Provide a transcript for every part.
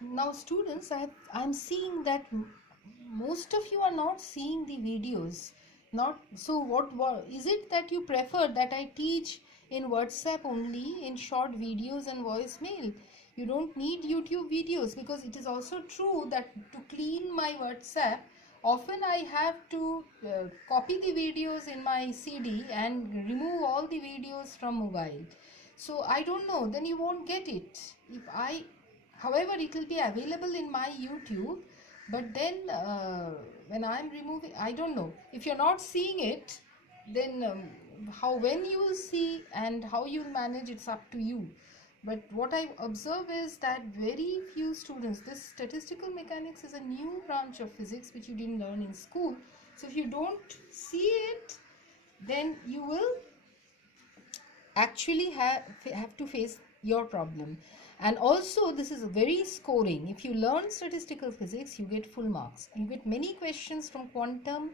Now students, I'm seeing that most of you are not seeing the videos. Not so what is it that you prefer that I teach in WhatsApp only in short videos and voicemail? You don't need YouTube videos, because it is also true that to clean my WhatsApp, often I have to copy the videos in my CD and remove all the videos from mobile. So I don't know, then you won't get it. If I However, it will be available in my YouTube, but then when I'm removing, I don't know. If you're not seeing it, then when you will see and how you'll manage, it's up to you. But what I observe is that very few students, this statistical mechanics is a new branch of physics which you didn't learn in school. So if you don't see it, then you will actually have to face your problem. And also this is very scoring. If you learn statistical physics, you get full marks. You get many questions from quantum,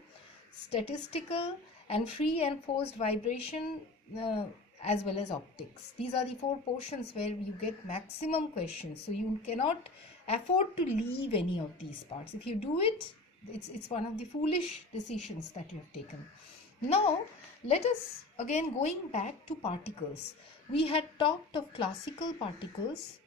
statistical, and free and forced vibration, uh, as well as optics. These are the four portions where you get maximum questions, so you cannot afford to leave any of these parts. If you do it, it's one of the foolish decisions that you have taken. Now, let us again going back to particles. We had talked of classical particles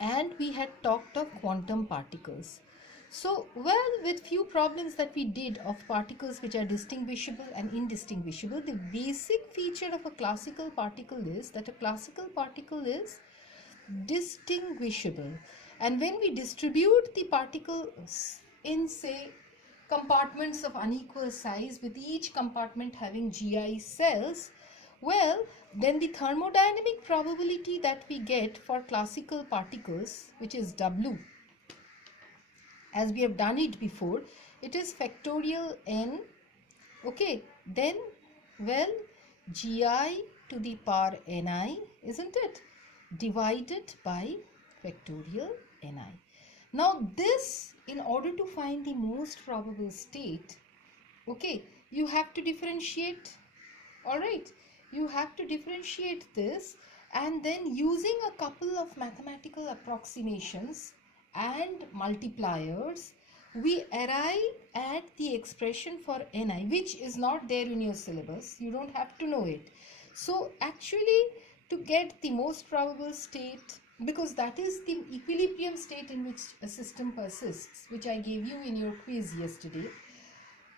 and we had talked of quantum particles. So, well, with few problems that we did of particles which are distinguishable and indistinguishable, the basic feature of a classical particle is that a classical particle is distinguishable. And when we distribute the particles in, say, compartments of unequal size, with each compartment having GI cells, well, then the thermodynamic probability that we get for classical particles, which is W, as we have done it before, it is factorial n. Okay, then, well, GI to the power Ni, isn't it, divided by factorial Ni. Now this, in order to find the most probable state, okay, you have to differentiate. All right, you have to differentiate this, and then using a couple of mathematical approximations and multipliers, we arrive at the expression for Ni, which is not there in your syllabus. You don't have to know it. So actually, to get the most probable state, because that is the equilibrium state in which a system persists, which I gave you in your quiz yesterday,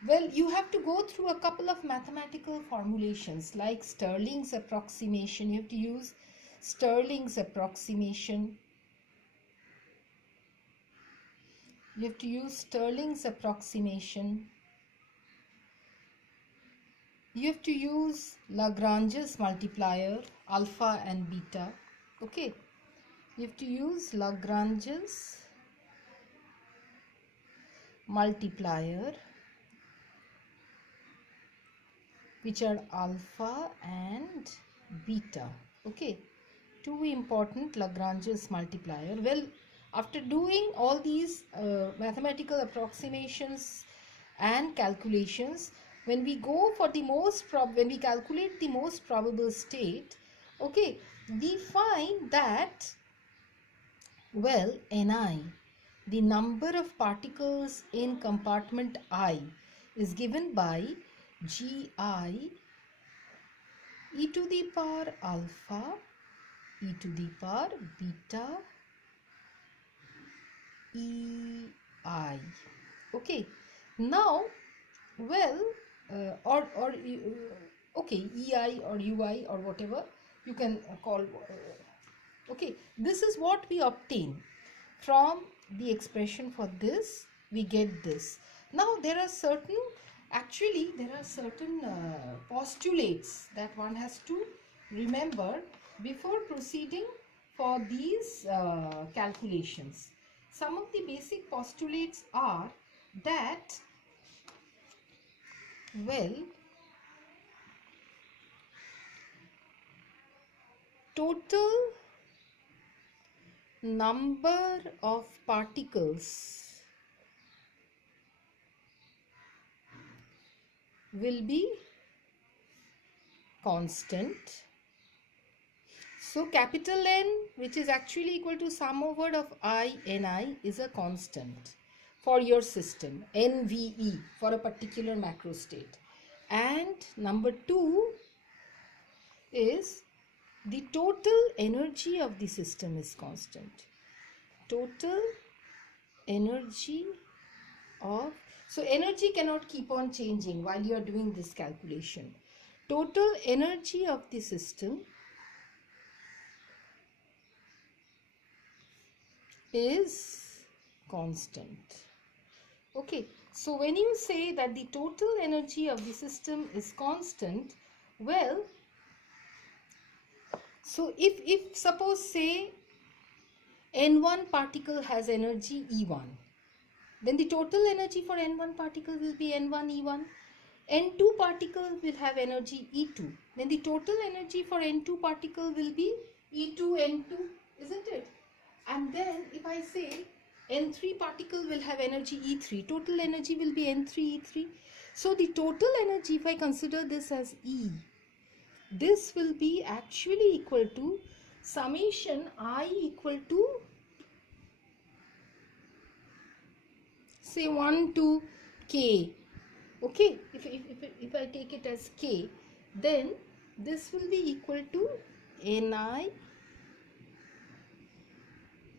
well, you have to go through a couple of mathematical formulations like Stirling's approximation. You have to use Stirling's approximation. You have to use Stirling's approximation. You have to use Lagrange's multiplier, alpha and beta. Okay. You have to use Lagrange's multiplier, which are alpha and beta. Okay, two important Lagrange's multiplier. Well, after doing all these mathematical approximations and calculations, when we go for the when we calculate the most probable state, okay, we find that, well, Ni, the number of particles in compartment I, is given by Gi e to the power alpha e to the power beta ei. Okay, now, well, okay, ei or ui or whatever you can call. Okay, this is what we obtain from the expression for this. We get this. Now there are certain postulates that one has to remember before proceeding for these calculations. Some of the basic postulates are that, well, total number of particles will be constant. So capital N, which is actually equal to sum over of I, Ni, is a constant for your system, NVE, for a particular macro state. And number 2 is the total energy of the system is constant. Total energy of, so energy cannot keep on changing while you are doing this calculation. Total energy of the system is constant. Okay, so when you say that the total energy of the system is constant, well, so if suppose say N1 particle has energy E1, then the total energy for N1 particle will be N1 E1. N2 particle will have energy E2. Then the total energy for N2 particle will be E2 N2, isn't it? And then if I say N3 particle will have energy E3, total energy will be N3 E3. So the total energy, if I consider this as E, this will be actually equal to summation I equal to, say, 1 to K. Okay, if I take it as K, then this will be equal to Ni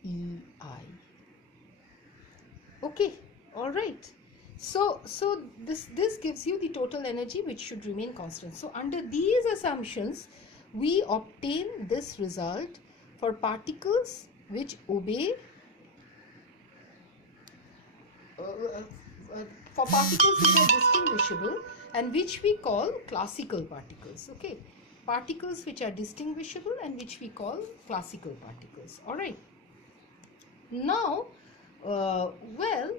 EI. Okay, all right. So this gives you the total energy, which should remain constant. So under these assumptions, we obtain this result for particles which obey for particles which are distinguishable and which we call classical particles. Okay, particles which are distinguishable and which we call classical particles. All right. Now, well,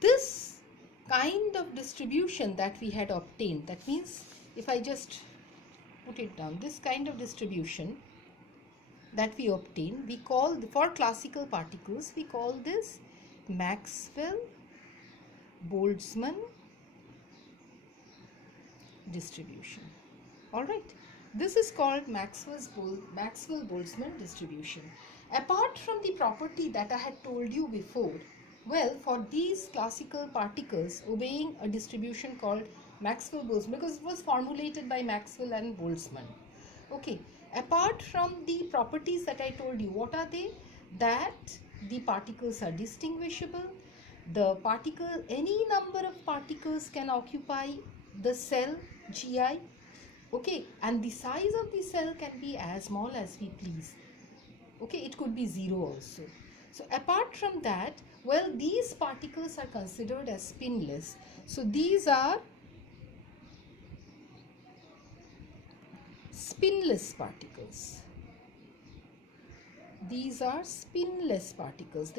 this kind of distribution that we had obtained, that means if I just put it down, this kind of distribution that we obtain, we call, for classical particles, we call this Maxwell-Boltzmann distribution. All right, this is called Maxwell-Boltzmann distribution. Apart from the property that I had told you before, well, for these classical particles obeying a distribution called Maxwell-Boltzmann, because it was formulated by Maxwell and Boltzmann. Okay, apart from the properties that I told you, what are they? That the particles are distinguishable, the particle, any number of particles can occupy the cell GI, okay, and the size of the cell can be as small as we please. Okay, it could be 0 also. So apart from that, well, these particles are considered as spinless. So these are spinless particles. These are spinless particles.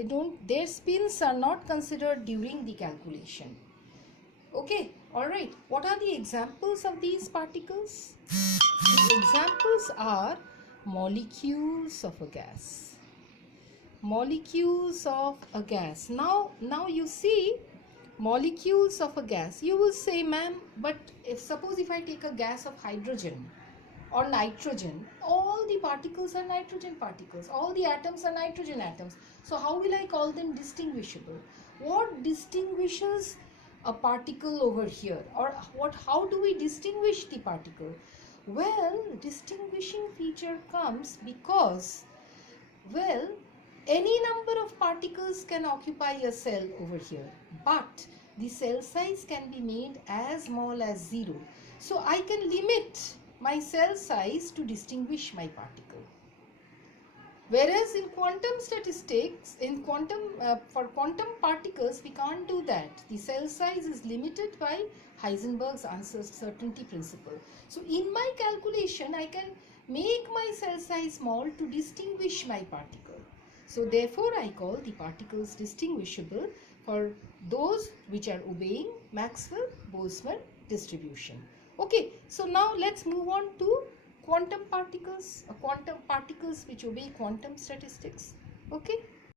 Their spins are not considered during the calculation. Okay, all right. What are the examples of these particles? The examples are molecules of a gas. Molecules of a gas. Now you see, molecules of a gas. You will say, ma'am, but suppose if I take a gas of hydrogen or nitrogen, all the particles are nitrogen particles, all the atoms are nitrogen atoms. So how will I call them distinguishable? What distinguishes a particle over here, or how do we distinguish the particle? Well, distinguishing feature comes because, well, any number of particles can occupy a cell over here, but the cell size can be made as small as 0. So I can limit my cell size to distinguish my particle. Whereas in quantum statistics, for quantum particles, we can't do that. The cell size is limited by Heisenberg's uncertainty principle. So in my calculation, I can make my cell size small to distinguish my particle. So therefore, I call the particles distinguishable for those which are obeying Maxwell-Boltzmann distribution. Okay, so now let's move on to quantum particles which obey quantum statistics. Okay.